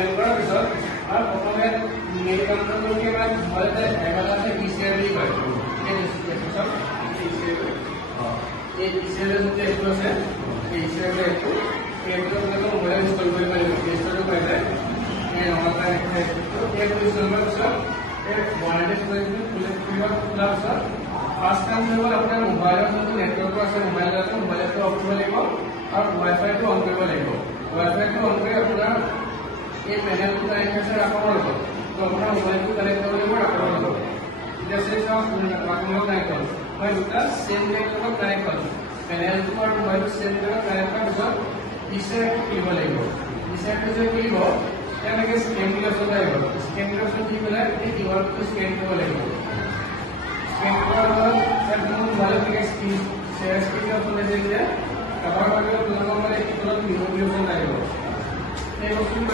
scan কৰাৰ পিছত আৰু প্ৰথমে মেইন কাউণ্টাৰলৈকে মানে মোবাইলতে এগালা আছে ইচিআৰ বুলি কয় এই ইচিআৰ যে এইটো আছে এই ইচিআৰ এইটো এইটো মোবাইল ইনষ্টল কৰিব লাগিব ইনষ্টলটো পাই যায় এই ৰঙা এইটো ইনষ্টল কৰাৰ পিছত এই ৱাৰেণ্টি খোলাৰ পিছত ফাৰ্ষ্ট কাম কৰিব আপোনাৰ মোবাইলৰ যোনটো নেটৱৰ্ক আছে মোবাইলটো অফ কৰিব লাগিব আৰু ৱাইফাইটো অন কৰিব লাগিব ৱাইফাইটো অন কৰি আপোনাৰ এই পেনেলটো কানেক্ট আছে ৰাখৰ লগত তো আপোনাৰ মোবাইলটো কানেক্ট কৰিব লাগিব ৰাখৰ লগত এতিয়া সেই চাওক ৰাখৰ লগত কানেক্ট হ'ল মই দুটা চেম নেটৱৰ্কত কানেক্ট হ'ল পেনেলটো আৰু মোবাইলটো চেম নেটৱৰ্কত কানেক্ট কৰাৰ পিছত ইচিআৰটো খুলিব লাগিব ইচিআৰটো যে খুলিব তেনেকৈ স্কেন বুলি অপশ্যন আহিব স্কেন বুলি অপশ্যন দি পেলাই এই কিউআৰটো স্কেন কৰিব লাগিব স্কেন কৰাৰ পিছত মোবাইলত স্ক্ৰীন শ্বেয়াৰ স্ক্ৰীন অপশ্যন আছে যে কাবাৰ বাবে আপোনালোকৰ মানে এই তলত ভিডিঅ' আহিব এই বস্তুটো